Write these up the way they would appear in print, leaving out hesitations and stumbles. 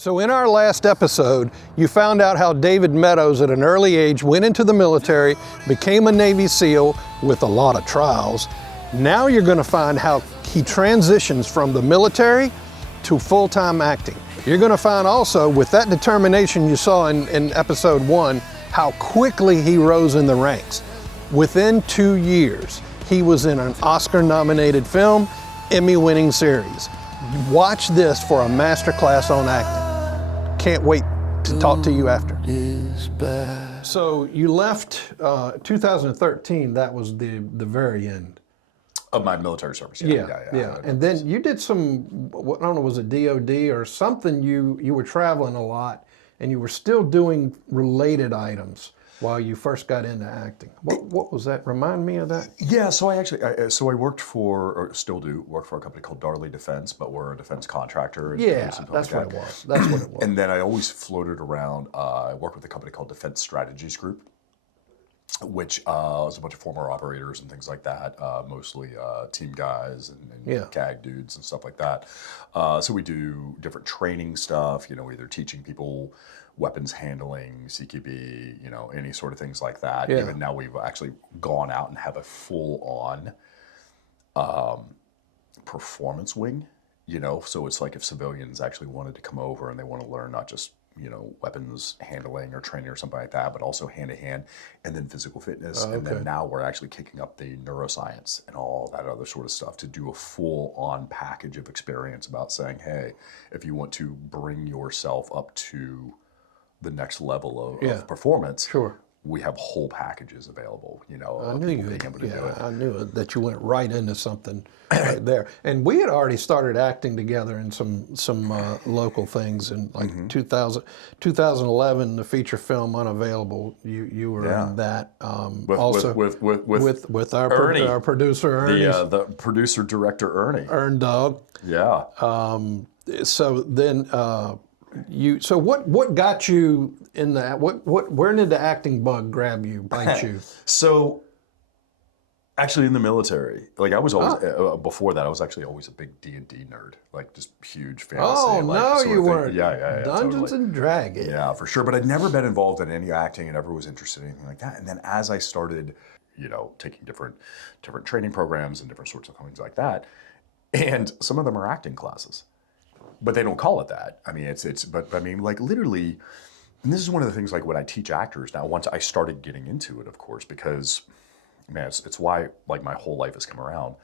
So in our last episode, you found out how David Meadows at an early age went into the military, became a Navy SEAL with a lot of trials. Now you're going to find how he transitions from the military to full-time acting. You're going to find also, with that determination you saw in episode 1, how quickly he rose in the ranks. Within 2 years, he was in an Oscar-nominated film, Emmy-winning series. Watch this for a masterclass on acting. Can't wait to talk to you after. So you left 2013, that was the very end. Of my military service, Yeah. And then you did some, I don't know, was it DOD or something? You were traveling a lot, and you were still doing related items while you first got into acting. What was that? Remind me of that. Yeah, so I worked for, or still do, work for a company called Darley Defense, but we're a defense contractor. Yeah, that's what it was. That's what it was. And then I always floated around. I worked with a company called Defense Strategies Group, which was a bunch of former operators and things like that, mostly team guys and CAG dudes and stuff like that. So we do different training stuff, either teaching people weapons handling, CQB, any sort of things like that. Yeah. Even now we've actually gone out and have a full-on performance wing, so it's like if civilians actually wanted to come over and they want to learn not just weapons handling or training or something like that, but also hand-to-hand, and then physical fitness. And then now we're actually kicking up the neuroscience and all that other sort of stuff to do a full-on package of experience about saying, hey, if you want to bring yourself up to the next level of performance, we have whole packages available, I knew you being able to do it. I knew that you went right into something right there. And we had already started acting together in some local things in like 2011, the feature film Unavailable. You were in that. With our Ernie, our producer Ernie, the producer director Ernie. Ern Dog. Yeah. So then So what got you in that? Where did the acting bug bite you? So, actually, in the military, like I was always before that, I was actually always a big D&D nerd, like just huge fantasy. Oh no, you weren't. Yeah, Dungeons and Dragons. Yeah, for sure. But I'd never been involved in any acting, and never was interested in anything like that. And then as I started, taking different training programs and different sorts of things like that, and some of them are acting classes. But they don't call it that. I mean, but I mean, like literally, and this is one of the things, like when I teach actors now, once I started getting into it, of course, because, man, it's why, like, my whole life has come around.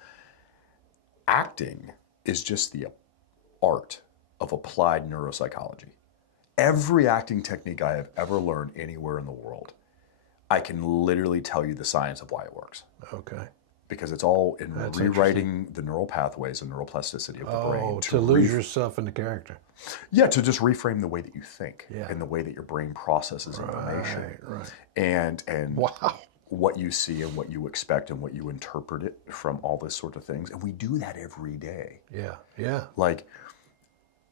Acting is just the art of applied neuropsychology. Every acting technique I have ever learned anywhere in the world, I can literally tell you the science of why it works. Okay. Because it's all in rewriting the neural pathways and neuroplasticity of the brain. To lose yourself in the character. Yeah, to just reframe the way that you think and the way that your brain processes information. Right. And what you see and what you expect and what you interpret it from all this sort of things. And we do that every day. Yeah. Like,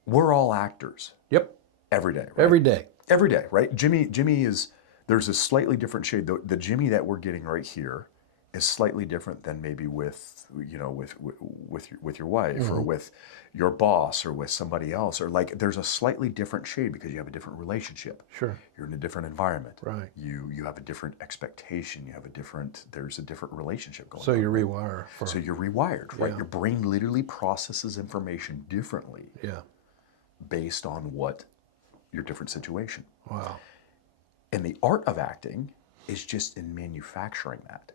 we're all actors. Yep. Every day. Right? Every day, right? Jimmy is, there's a slightly different shade. The Jimmy that we're getting right here is slightly different than maybe with your wife or with your boss or with somebody else, or like there's a slightly different shade because you have a different relationship. Sure. You're in a different environment. Right. You have a different expectation. There's a different relationship going on. So you're rewired. So you're rewired, right? Your brain literally processes information differently. Yeah. Based on your different situation. Wow. And the art of acting is just in manufacturing that,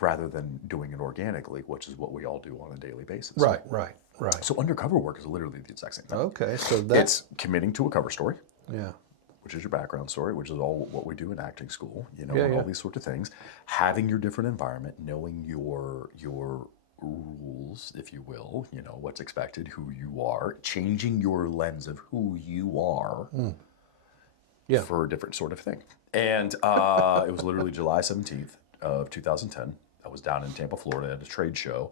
rather than doing it organically, which is what we all do on a daily basis. Right. So undercover work is literally the exact same thing. Okay, so it's committing to a cover story. Yeah. Which is your background story, which is all what we do in acting school, and all these sorts of things. Having your different environment, knowing your rules, if you will, what's expected, who you are, changing your lens of who you are for a different sort of thing. And it was literally July 17th of 2010. I was down in Tampa, Florida at a trade show,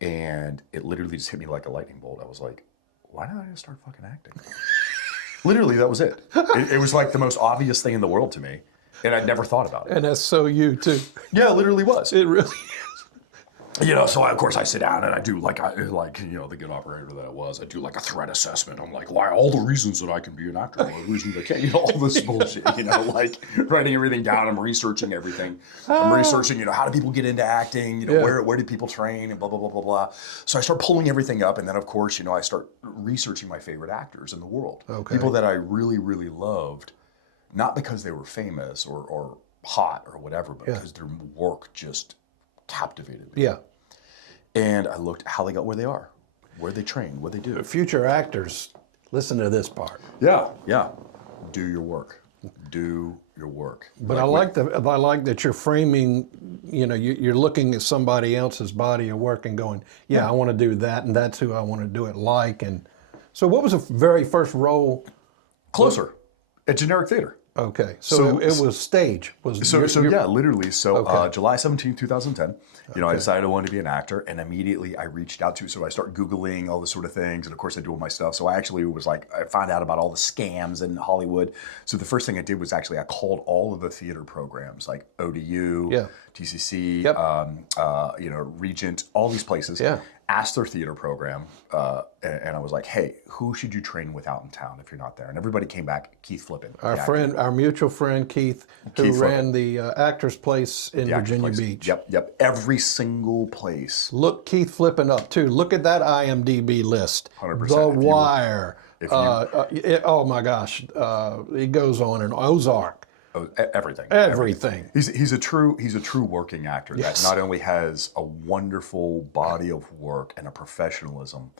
and it literally just hit me like a lightning bolt. I was like, why did I just start fucking acting? Literally, that was it. It was like the most obvious thing in the world to me, and I'd never thought about it. And that's so you, too. Yeah, it literally was. It really is. So of course I sit down and I do the good operator that I was, I do like a threat assessment. I'm like, why all the reasons that I can be an actor, all the reasons I can't, all this bullshit, like writing everything down. I'm researching everything. I'm researching, how do people get into acting? Where do people train and blah, blah, blah, blah, blah. So I start pulling everything up. And then of course, I start researching my favorite actors in the world. Okay. People that I really, really loved, not because they were famous or hot or whatever, but because their work just captivated me. Yeah. And I looked how they got where they are, where they train, what they do. Future actors, listen to this part. Yeah. Do your work. Do your work. But I like that you're framing, you're looking at somebody else's body of work and going, I want to do that, and that's who I want to do it like. And so what was the very first role? Closer, at Generic Theater. Okay, so it was stage. Literally. So Okay. July 17, 2010, I decided I wanted to be an actor, and immediately I reached out so I start Googling all this sort of things, and of course I do all my stuff. So I actually was I found out about all the scams in Hollywood. So the first thing I did was I called all of the theater programs, like ODU, TCC, Regent, all these places. Yeah. Asked their theater program, and I was like, hey, who should you train with out in town if you're not there? And everybody came back, Keith Flippin. Our mutual friend Keith, who ran the Actors Place in Virginia Beach. Yep. Every single place. Look Keith Flippin up too. Look at that IMDb list. 100%. The Wire. Oh my gosh, it goes on. And Ozark. Everything. Everything. He's a true working actor that not only has a wonderful body of work and a professionalism,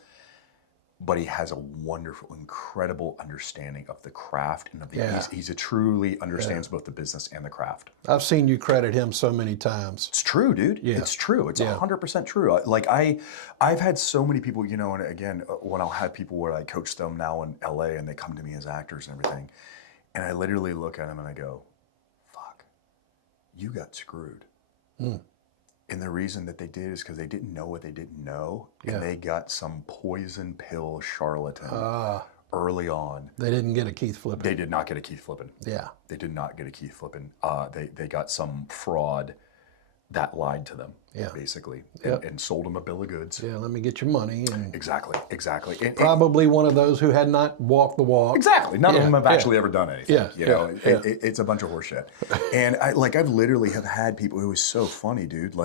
but he has a wonderful, incredible understanding of the craft and of the. He's a truly understands both the business and the craft. I've seen you credit him so many times. It's true, dude. Yeah. It's true. It's 100% true. I've had so many people, and again, when I'll have people where I coach them now in LA and they come to me as actors and everything. And I literally look at him and I go, fuck, you got screwed. And the reason that they did is because they didn't know what they didn't know. And they got some poison pill charlatan early on. They didn't get a Keith Flippin. They did not get a Keith Flippin. Yeah. They did not get a Keith Flippin. They got some fraud that lied to them, basically, and sold them a bill of goods. Yeah, let me get your money. And Exactly. And, probably one of those who had not walked the walk. Exactly. None of them have actually ever done anything. Yeah. It's a bunch of horseshit. And I've literally have had people. It was so funny, dude.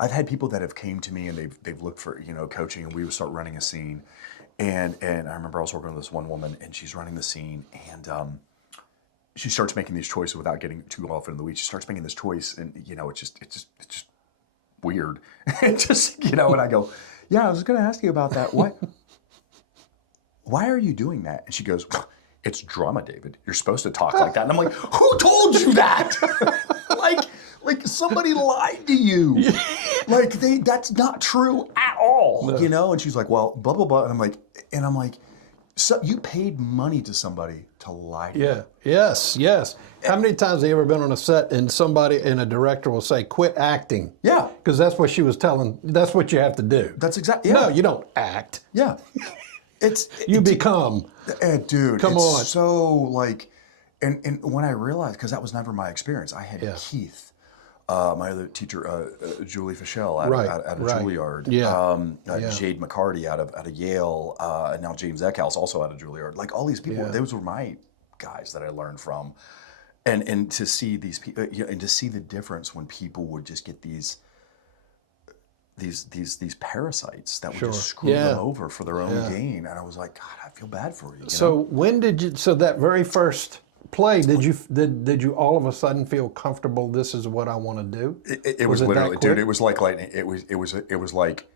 I've had people that have came to me and they've looked for coaching, and we would start running a scene. And I remember I was working with this one woman, and she's running the scene, and she starts making these choices without getting too off into the weeds. She starts making this choice, and it's just weird. And I go, I was going to ask you about that. Why are you doing that? And she goes, it's drama, David. You're supposed to talk like that. And I'm like, who told you that? like somebody lied to you. That's not true at all. And she's like, well, blah blah blah. And I'm like, so you paid money to somebody to lie to you. Yes. How many times have you ever been on a set and a director will say, quit acting? Yeah. Because that's what she was telling, that's what you have to do. That's exactly, No, you don't act. Yeah. You become. Dude, Come on. So and when I realized, because that was never my experience, I had Keith. My other teacher, Julie Fischel out of Juilliard. Jade McCarty out of Yale, and now James Eckhouse also out of Juilliard. All these people, those were my guys that I learned from, and to see these people, and to see the difference when people would just get these parasites that would just screw them over for their own gain, and I was like, God, I feel bad for you. So when did you? So that very first play, did you all of a sudden feel comfortable? This is what I want to do. It was literally, dude. It was like lightning. It was like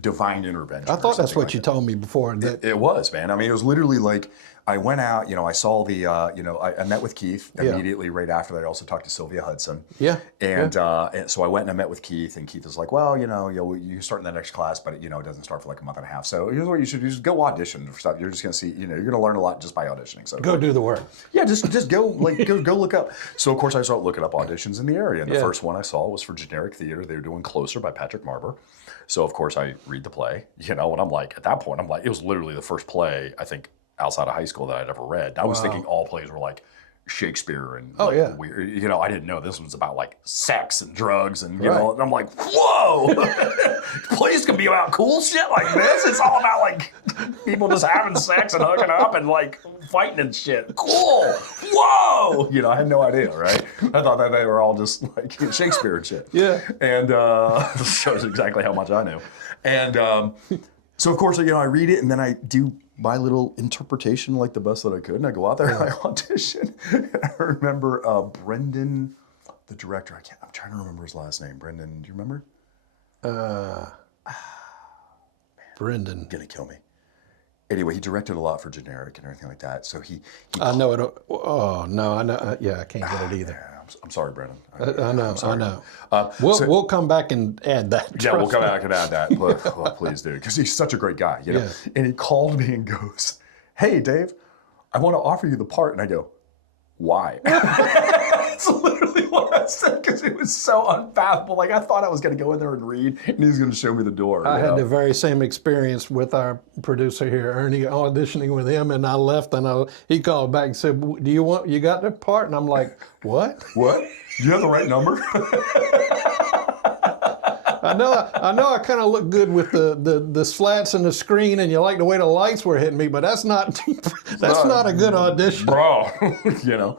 divine intervention. I thought that's what you told me before. It was, man. I mean, it was literally like I went out. I saw the. I met with Keith immediately right after that. I also talked to Sylvia Hudson. And so I went and I met with Keith, and Keith was like, well, you start in the next class, but it doesn't start for like a month and a half. So here's what you should do: just go audition for stuff. You're just gonna see. You're gonna learn a lot just by auditioning. So go do the work. Yeah, just go go look up. So of course I started looking up auditions in the area, and the first one I saw was for Generic Theater. They were doing Closer by Patrick Marber. So of course I read the play, and I'm like, at that point, it was literally the first play I think outside of high school that I'd ever read. I was thinking all plays were like Shakespeare and Oh, yeah. weird, you know, I didn't know this was about like sex and drugs and you Right. know, and I'm like, whoa, plays can be about cool shit like this. It's all about like people just having sex and hooking up and like fighting and shit. Cool, whoa, you know, I had no idea, right? I thought that they were all just like Shakespeare and shit. Yeah. And shows exactly how much I knew. And so of course, you know, I read it and then I do my little interpretation like the best that I could, and I go out there and I audition. And I remember Brendan, the director. I'm trying to remember his last name. Brendan, do you remember? Brendan. Gonna kill me. Anyway, he directed a lot for Generic and everything like that. So he I know it. Oh no, I know. Yeah, I can't get it either. I'm sorry, Brendan. I know. sorry. I know. We'll come back and add that. Yeah, we'll come back and add that. Well, please do, because he's such a great guy, you know. Yeah. And he called me and goes, "Hey, Dave, I want to offer you the part." And I go, "Why?" That's literally what I said, because it was so unfathomable. Like, I thought I was going to go in there and read, and he was going to show me the door. I had the very same experience with our producer here, Ernie, auditioning with him, and I left, and he called back and said, "Do you got the part?" And I'm like, "What? What? Do you have the right number? I know. I kind of look good with the slats and the screen, and you like the way the lights were hitting me, but that's not not a good audition, Bro." You know.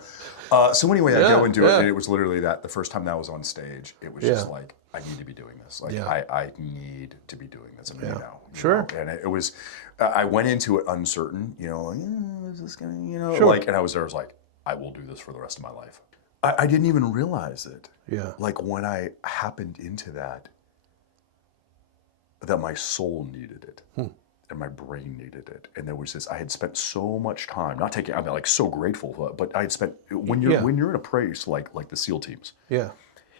So anyway, I go into it, yeah. and it was literally that. The first time that I was on stage, it was just like, I need to be doing this. Like, Yeah. I need to be doing this. And, you know, Sure. And it was, I went into it uncertain, you know, like, is this gonna, you know, Sure. like, and I was like, I will do this for the rest of my life. I didn't even realize it. Yeah. Like, when I happened into that my soul needed it. And my brain needed it. And there was this, I had spent so much time, not taking, I mean, like, so grateful, but I had spent, when you're in a place like the SEAL teams, Yeah.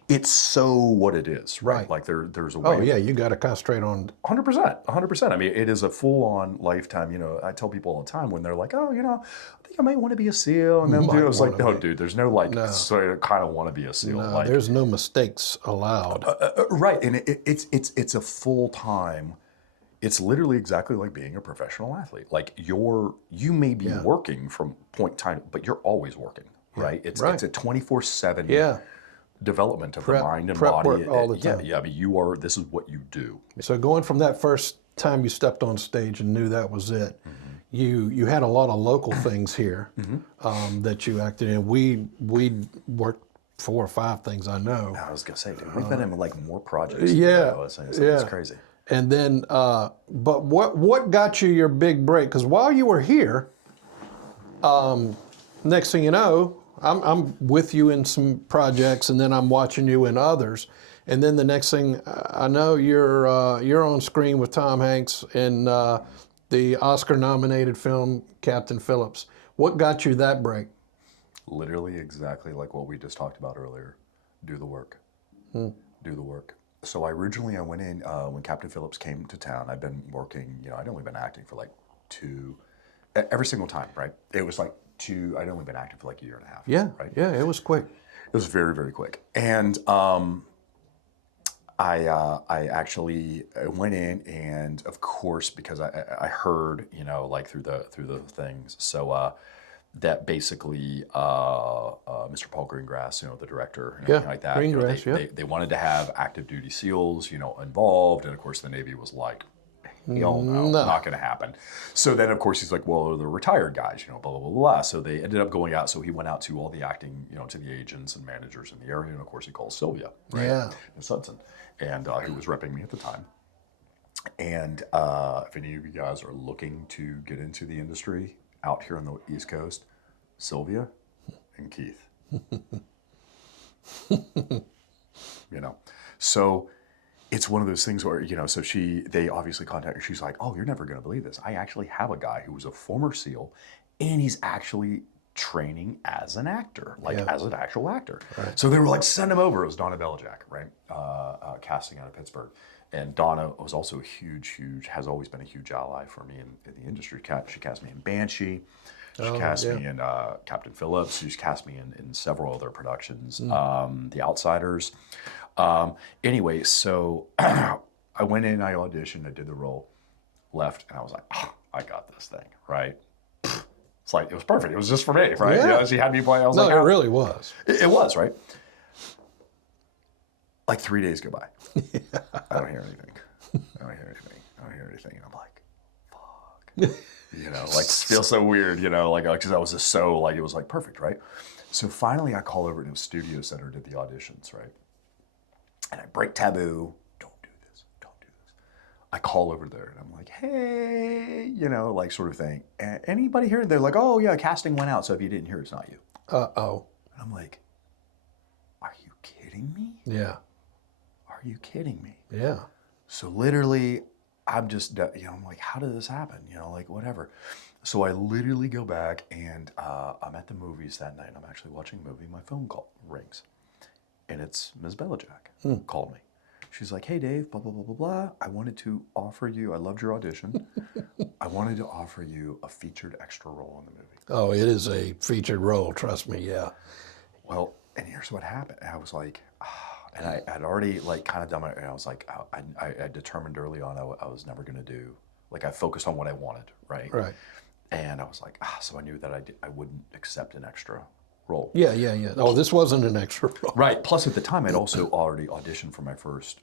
it's so what it is, right? Right. Like there's a way. Oh yeah, you got to concentrate on. 100%. I mean, it is a full-on lifetime. You know, I tell people all the time when they're like, "Oh, you know, I think I might want to be a SEAL," and then I was like, "No, dude, there's no like, so I kind of want to be a SEAL." No, Like, there's no mistakes allowed. right, and it's a full-time. It's literally exactly like being a professional athlete. Like you may be working from point time, but you're always working, right? It's a 24/7 development of the mind and prep body. work all the time. Yeah. I mean, this is what you do. So going from that first time you stepped on stage and knew that was it, you had a lot of local things here that you acted in. We worked 4 or 5 things, I know. I was gonna say, dude, we've been in like more projects. Yeah, It's crazy. And then, but what got you your big break? Because while you were here, next thing you know, I'm with you in some projects, and then I'm watching you in others, and then the next thing I know, you're on screen with Tom Hanks in the Oscar-nominated film Captain Phillips. What got you that break? Literally exactly like what we just talked about earlier. Do the work. Do the work. So I went in when Captain Phillips came to town. I've been working, you know, I'd only been acting for like every single time, right? It was like I'd only been acting for like a year and a half. Yeah, right? Yeah, it was quick. It was very, very quick. And I actually went in, and of course, because I heard, you know, like through the things, so that basically Mr. Paul Greengrass, you know, the director, and everything like that, Greengrass, you know, they wanted to have active duty SEALs, you know, involved, and of course the Navy was like, hell no, not going to happen. So then, of course, he's like, well, they're retired guys, you know, blah, blah, blah, blah. So they ended up going out. So he went out to all the acting, you know, to the agents and managers in the area. And of course, he called Sylvia, right? Yeah. Miss Hudson, and who was repping me at the time. And if any of you guys are looking to get into the industry out here on the East Coast, Sylvia and Keith. You know, so it's one of those things where, you know, so they obviously contact her. She's like, "Oh, you're never going to believe this. I actually have a guy who was a former SEAL, and he's actually training as an actor, as an actual actor." Right. So they were like, "Send him over." It was Donna Belijack, right? Casting out of Pittsburgh. And Donna was also a huge, has always been a huge ally for me in the industry. She cast me in Banshee. She cast me in Captain Phillips. She's cast me in several other productions. The Outsiders. Anyway, so I went in, I auditioned, I did the role, left, and I was like, oh, I got this thing, right? It's like, it was perfect. It was just for me, right? Yeah. You know, she had me play. I was No, like, it oh. really was. It was, right? Like 3 days go by. I don't hear anything. I don't hear anything. I don't hear anything. And I'm like, fuck. You know, like, it feels so weird, you know, like, because I was just so, like, it was like perfect, right? So finally I call over to a studio center, did the auditions, right? And I break taboo. Don't do this. Don't do this. I call over there and I'm like, hey, you know, like, sort of thing. Anybody here? They're like, oh, yeah, casting went out. So if you didn't hear, it's not you. Uh-oh. And I'm like, are you kidding me? Yeah. Are you kidding me? Yeah. So literally, I'm just, you know, I'm like, how did this happen? You know, like, whatever. So I literally go back and I'm at the movies that night. I'm actually watching a movie. My phone call rings. And it's Ms. Belichick called me. She's like, hey, Dave, blah, blah, blah, blah, blah. I wanted to offer you, I loved your audition. I wanted to offer you a featured extra role in the movie. Oh, it is a featured role, trust me, yeah. Well, and here's what happened. I was like, and I had already like kind of done it. And I was like, I determined early on I was never going to do, like, I focused on what I wanted, right? Right. And I was like, so I knew that I wouldn't accept an extra role. Yeah, yeah, yeah. Oh, this wasn't an extra role. Right. Plus, at the time, I'd also already auditioned for my first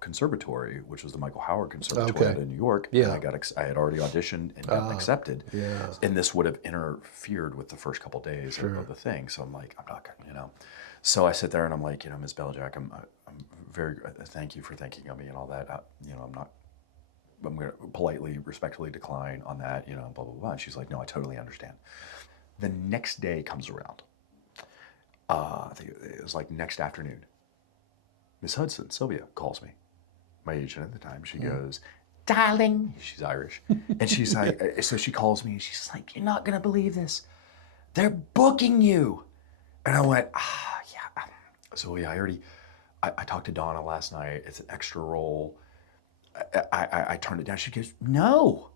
conservatory, which was the Michael Howard Conservatory Okay. out in New York. Yeah. And I had already auditioned and gotten accepted. Yeah. And this would have interfered with the first couple days of the thing. So I'm like, I'm not going to, you know. So I sit there and I'm like, you know, Ms. Belichick, I'm very, thank you for thinking of me and all that. You know, I'm going to politely, respectfully decline on that, you know, blah, blah, blah. And she's like, no, I totally understand. The next day comes around. I think it was like next afternoon. Miss Hudson, Sylvia, calls me. My agent at the time. She goes, darling. She's Irish. And she's like, so she calls me and she's like, you're not going to believe this. They're booking you. And I went, yeah. So yeah, I talked to Donna last night. It's an extra role. I turned it down. She goes, no.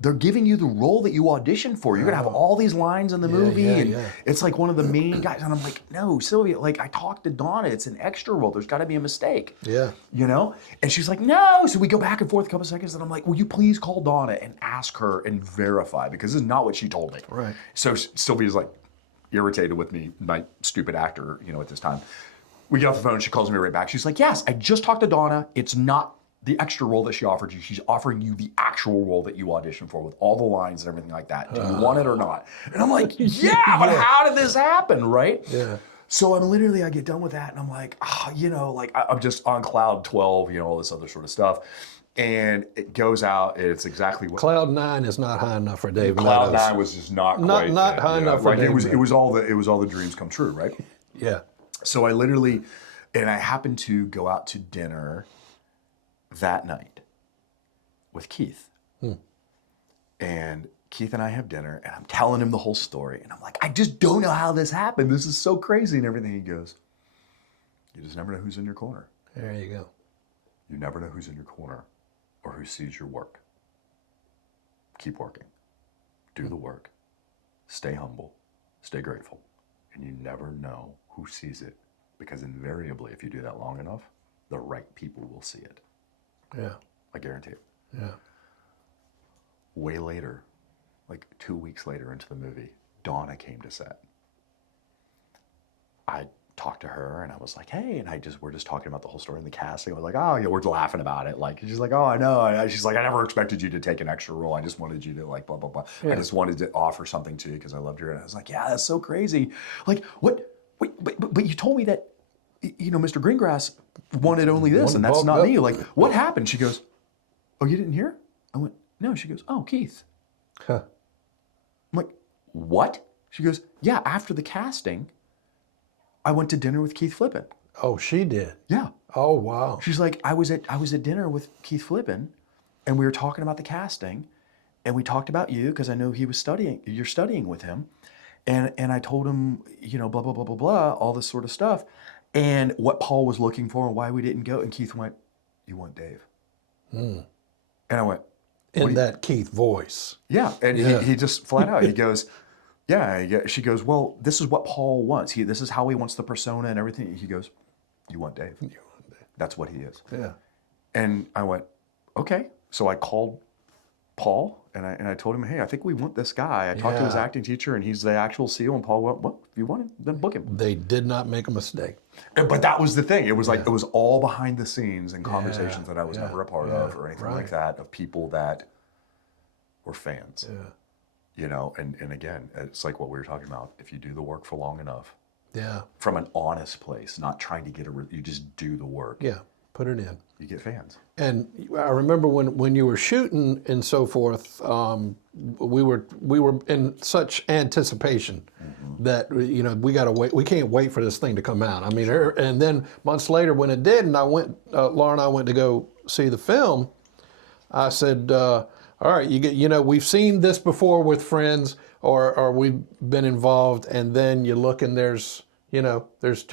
They're giving you the role that you auditioned for. You're going to have all these lines in the movie. And it's like one of the main guys. And I'm like, no, Sylvia, like, I talked to Donna. It's an extra role. There's got to be a mistake. Yeah. You know? And she's like, no. So we go back and forth a couple seconds. And I'm like, will you please call Donna and ask her and verify? Because this is not what she told me. Right. So Sylvia's like irritated with me, my stupid actor, you know, at this time. We get off the phone. She calls me right back. She's like, yes, I just talked to Donna. It's not the extra role that she offered you. She's offering you the actual role that you auditioned for with all the lines and everything like that. Do you want it or not? And I'm like, yeah, but how did this happen, right? Yeah. So I get done with that and I'm like, you know, like I'm just on cloud 12, you know, all this other sort of stuff. And it goes out, it's exactly what... Cloud 9 is not high enough for Dave Cloud Meadows. 9 was just not quite... Not high enough for like Dave it was all the dreams come true, right? Yeah. So I happened to go out to dinner that night with Keith. And Keith and I have dinner and I'm telling him the whole story. And I'm like, I just don't know how this happened. This is so crazy and everything. He goes, you just never know who's in your corner. There you go. You never know who's in your corner or who sees your work. Keep working. Do the work. Stay humble. Stay grateful. And you never know who sees it. Because invariably, if you do that long enough, the right people will see it. Yeah. I guarantee it. Yeah. Way later, like 2 weeks later into the movie, Donna came to set. I talked to her and I was like, hey, and we're just talking about the whole story and the casting. I was like, oh, yeah, we're laughing about it. Like, she's like, oh, I know. And she's like, I never expected you to take an extra role. I just wanted you to like, blah, blah, blah. Yeah. I just wanted to offer something to you because I loved you. And I was like, yeah, that's so crazy. Like, what? Wait, but you told me that, you know, Mr. Greengrass wanted only this and that's not me. Like, what happened? She goes, oh, you didn't hear? I went, no. She goes, oh, Keith. Huh. I'm like, what? She goes, yeah, after the casting, I went to dinner with Keith Flippin. Oh, she did? Yeah. Oh, wow. She's like, I was at dinner with Keith Flippin and we were talking about the casting and we talked about you because I know you're studying with him. And I told him, you know, blah, blah, blah, blah, blah, all this sort of stuff. And what Paul was looking for and why we didn't go. And Keith went, you want Dave? And I went, in that Keith voice. Yeah. And he just flat out, he goes, yeah. She goes, well, this is what Paul wants. This is how he wants the persona and everything. He goes, you want Dave? You want Dave. That's what he is. Yeah. And I went, okay. So I called Paul, and I told him, hey, I think we want this guy. I talked to his Yeah. acting teacher, and he's the actual SEAL. And Paul went, well, if you want him, then book him. They did not make a mistake. But that was the thing. It was like, it was all behind the scenes and conversations that I was never a part of or anything like that, of people that were fans. Yeah. You know, and again, it's like what we were talking about. If you do the work for long enough, from an honest place, not trying to get you just do the work. Yeah, put it in. You get fans. And I remember when you were shooting and so forth, we were in such anticipation that we got to wait. We can't wait for this thing to come out. I mean, and then months later when it did, and Laura and I went to go see the film. I said, all right, we've seen this before with friends, or we've been involved, and then you look and there's 2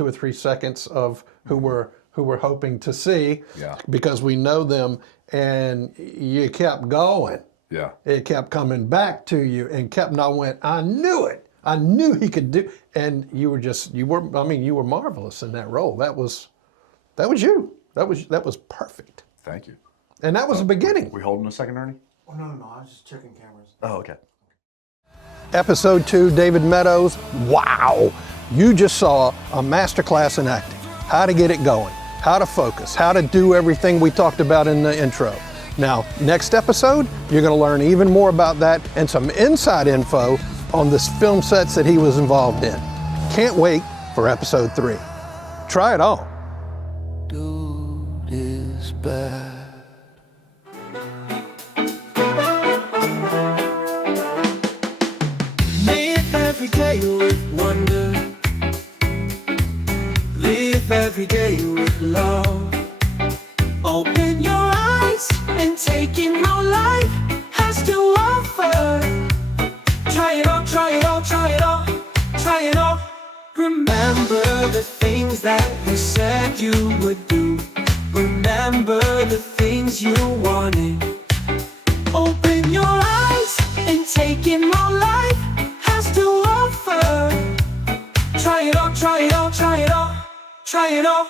or 3 seconds of who we're hoping to see, because we know them, and you kept going. Yeah. It kept coming back to you, and I went, I knew it. I knew he could do, and you were marvelous in that role. That was you. That was perfect. Thank you. And that was the beginning. We holding a second, Ernie? Oh, no, I was just checking cameras. Oh, okay. Episode 2, David Meadows. Wow. You just saw a masterclass in acting. How to get it going, how to focus, how to do everything we talked about in the intro. Now, next episode, you're going to learn even more about that and some inside info on the film sets that he was involved in. Can't wait for episode 3. Try it on. Dude is bad. Live every day with wonder. Live every day with love. Open your eyes and take in all life has to offer. Try it all, try it all, try it all, try it all. Remember the things that you said you would do. Remember the things you wanted. Open your eyes and take in all life has to offer. Try it all, try it all, try it all, try it all.